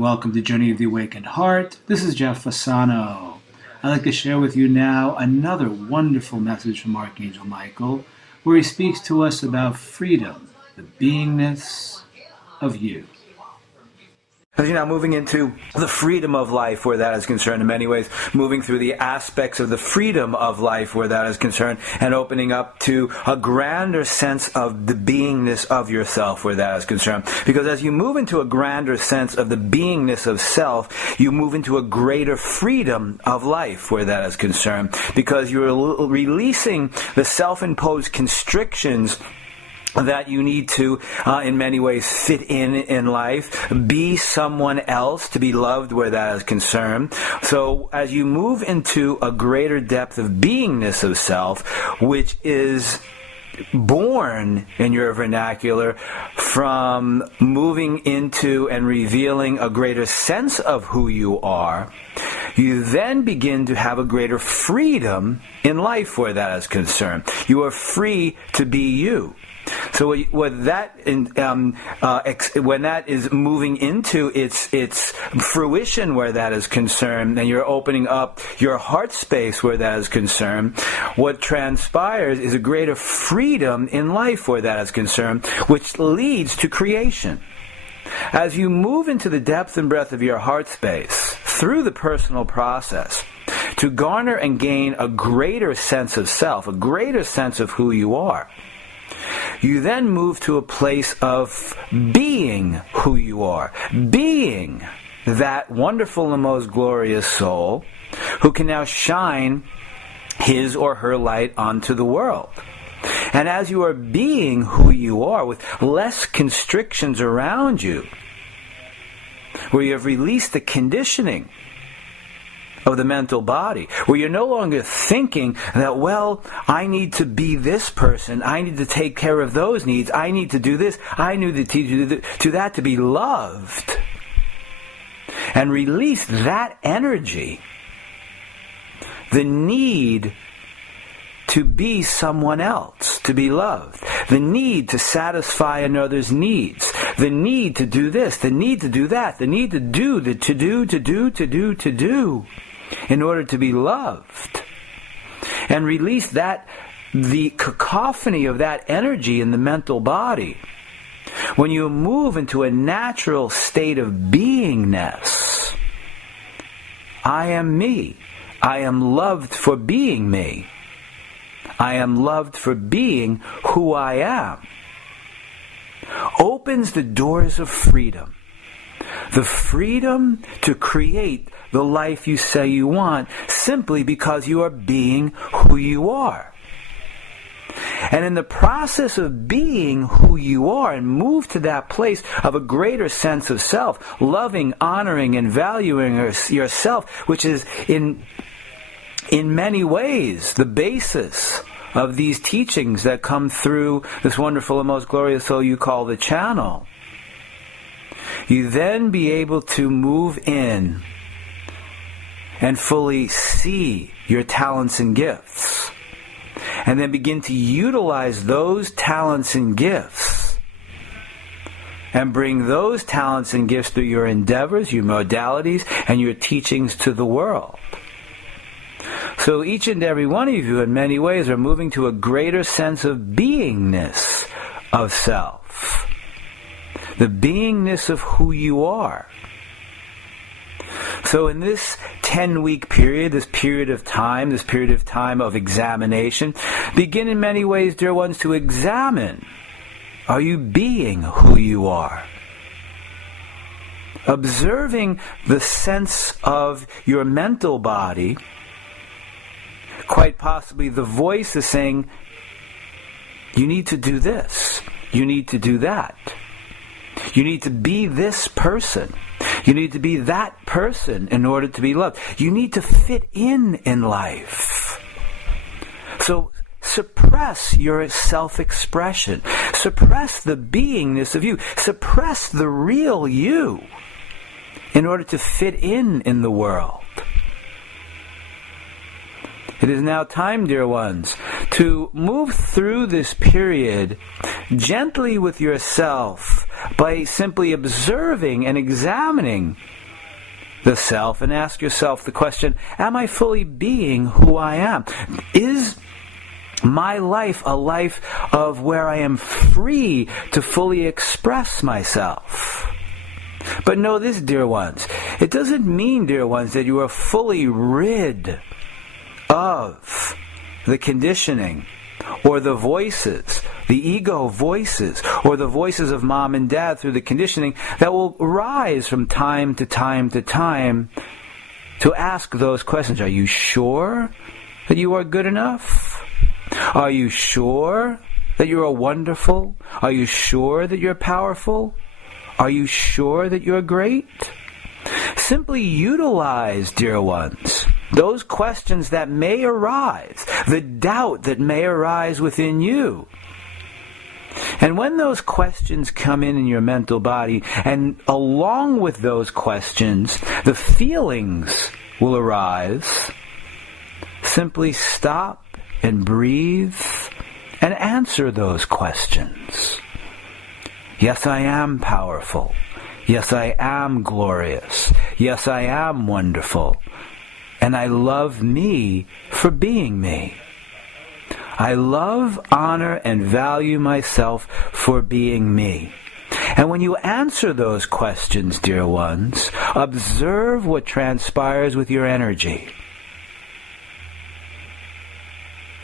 and welcome to Journey of the Awakened Heart. This is Jeff Fasano. I'd like to share with you now another wonderful message from Archangel Michael, where he speaks to us about freedom, the beingness of you. As you're now moving into the freedom of life where that is concerned in many ways, moving through the aspects of the freedom of life where that is concerned, and opening up to a grander sense of the beingness of yourself where that is concerned. Because as you move into a grander sense of the beingness of self, you move into a greater freedom of life where that is concerned. Because you're releasing the self-imposed constrictions that you need to, in many ways, fit in life, be someone else to be loved where that is concerned. So as you move into a greater depth of beingness of self, which is born in your vernacular from moving into and revealing a greater sense of who you are, you then begin to have a greater freedom in life where that is concerned. You are free to be you. So when that is moving into its fruition where that is concerned, and you're opening up your heart space where that is concerned, what transpires is a greater freedom in life where that is concerned, which leads to creation. As you move into the depth and breadth of your heart space through the personal process, to garner and gain a greater sense of self, a greater sense of who you are, you then move to a place of being who you are, being that wonderful and most glorious soul who can now shine his or her light onto the world. And as you are being who you are with less constrictions around you, where you have released the conditioning of the mental body, where you're no longer thinking that, well, I need to be this person, I need to take care of those needs, I need to do this, I need to do that to be loved, and release that energy, the need to be someone else, to be loved, the need to satisfy another's needs, the need to do this, the need to do that, the need to do, to do, in order to be loved. And release the cacophony of that energy in the mental body. When you move into a natural state of beingness, I am me. I am loved for being me. I am loved for being who I am. Opens the doors of freedom. The freedom to create the life you say you want simply because you are being who you are. And in the process of being who you are and move to that place of a greater sense of self, loving, honoring, and valuing yourself, which is in many ways the basis of these teachings that come through this wonderful and most glorious soul you call the channel, you then be able to move in and fully see your talents and gifts, and then begin to utilize those talents and gifts, and bring those talents and gifts through your endeavors, your modalities, and your teachings to the world. So each and every one of you in many ways are moving to a greater sense of beingness of self. The beingness of who you are. So in this 10-week period, this period of time of examination, begin in many ways, dear ones, to examine. Are you being who you are? Observing the sense of your mental body. Quite possibly the voice is saying, you need to do this. You need to do that. You need to be this person. You need to be that person in order to be loved. You need to fit in life. So suppress your self-expression. Suppress the beingness of you. Suppress the real you in order to fit in the world. It is now time, dear ones, to move through this period gently with yourself, by simply observing and examining the self, and ask yourself the question, am I fully being who I am? Is my life a life of where I am free to fully express myself? But know this, dear ones, it doesn't mean, dear ones, that you are fully rid of the conditioning or the voices, the ego voices, or the voices of mom and dad through the conditioning that will rise from time to time to time to ask those questions. Are you sure that you are good enough? Are you sure that you are wonderful? Are you sure that you're powerful? Are you sure that you're great? Simply utilize, dear ones, those questions that may arise, the doubt that may arise within you. And when those questions come in your mental body, and along with those questions, the feelings will arise, simply stop and breathe and answer those questions. Yes, I am powerful. Yes, I am glorious. Yes, I am wonderful. And I love me for being me. I love, honor, and value myself for being me. And when you answer those questions, dear ones, observe what transpires with your energy.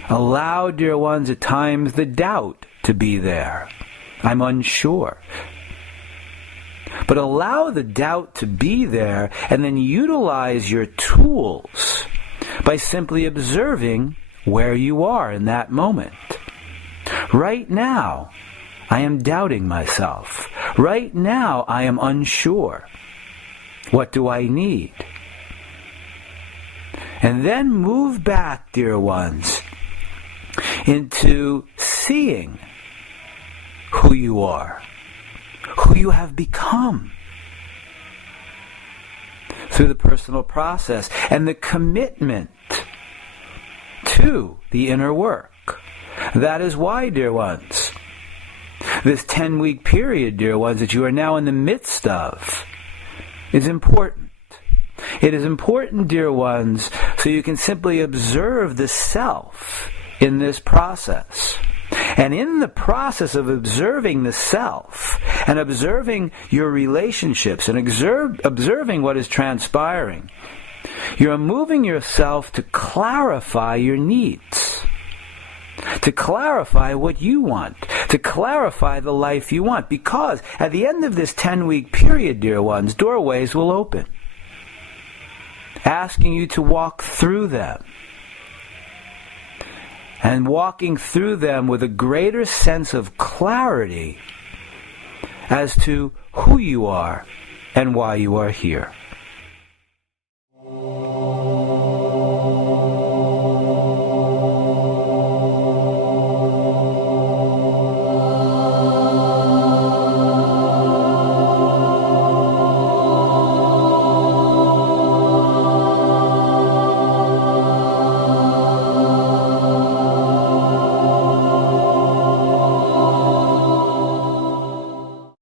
Allow, dear ones, at times the doubt to be there. I'm unsure. But allow the doubt to be there, and then utilize your tools by simply observing where you are in that moment. Right now, I am doubting myself. Right now, I am unsure. What do I need? And then move back, dear ones, into seeing who you are, who you have become through the personal process and the commitment to the inner work. That is why, dear ones, this 10-week period, dear ones, that you are now in the midst of is important. It is important, dear ones, so you can simply observe the self in this process. And in the process of observing the self and observing your relationships and observing what is transpiring, you're moving yourself to clarify your needs, to clarify what you want, to clarify the life you want. Because at the end of this 10-week period, dear ones, doorways will open, asking you to walk through them. And walking through them with a greater sense of clarity as to who you are and why you are here.